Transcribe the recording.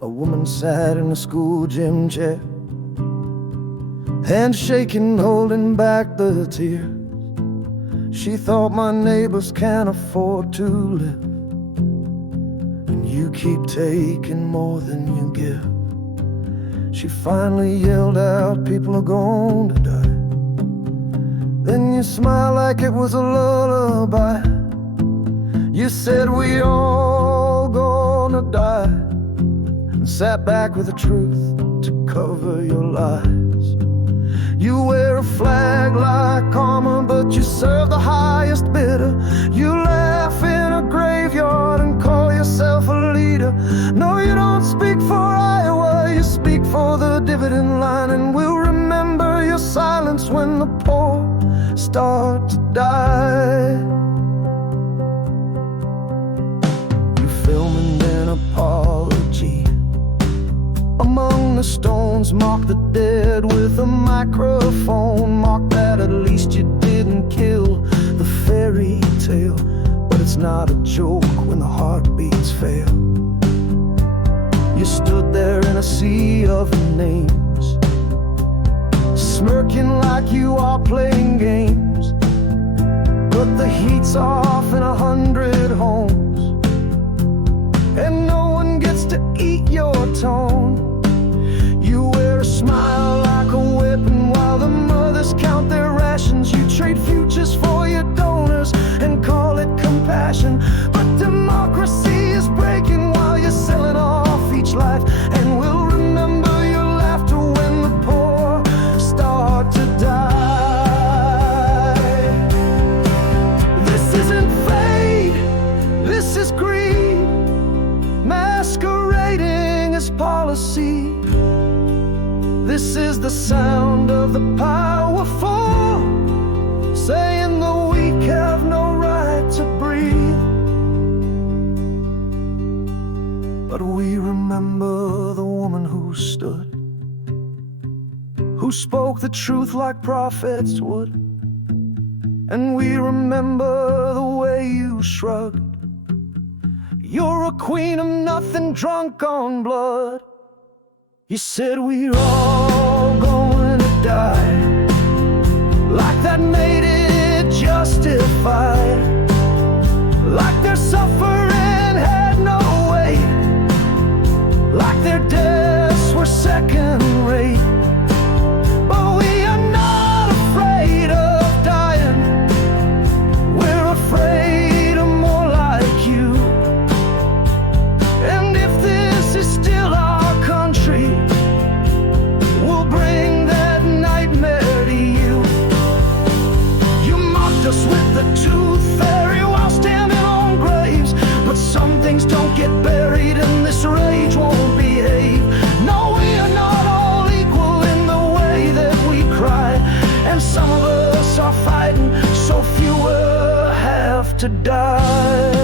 A woman sat in a school gym chair, hands shaking, holding back the tears. She thought, my neighbors can't afford to live, and you keep taking more than you give. She finally yelled out, people are going to die. Then you smiled like it was a lullaby. You said, we all gonna die, and sat back with the truth to cover your lies. You wear a flag like armor, but you serve the highest bidder. You laugh in a graveyard and call yourself a leader. No, you don't speak for Iowa, you speak for the dividend line. And we'll remember your silence when the poor start to die. You filming an apology among the stones, mock the dead with a microphone. Mock that at least you didn't kill the fairy tale. But it's not a joke when the heartbeats fail. You stood there in a sea of names, smirking like you are playing games. But the heat's off in 100 homes, and no one gets to eat your tone. You wear a smile like a weapon while the mothers count their rations. You trade futures for your donors and call it compassion. But democracy is breaking while you're selling off each life. And we'll remember your laughter when the poor start to die. This isn't fate, this is greed, masquerading as policy. This is the sound of the powerful, saying the weak have no right to breathe. But we remember the woman who stood, who spoke the truth like prophets would. And we remember the way you shrugged. You're a queen of nothing, drunk on blood. You said, we're all going to die, like that made it justified, like their suffering had no weight, like their deaths were second rate. But we are not afraid of dying, we're afraid of more like you. And if this is still our country, we'll bring that nightmare to you. You mocked us with the tooth fairy while standing on graves. But some things don't get buried and this rage won't behave. No, we are not all equal in the way that we cry. And some of us are fighting so fewer have to die.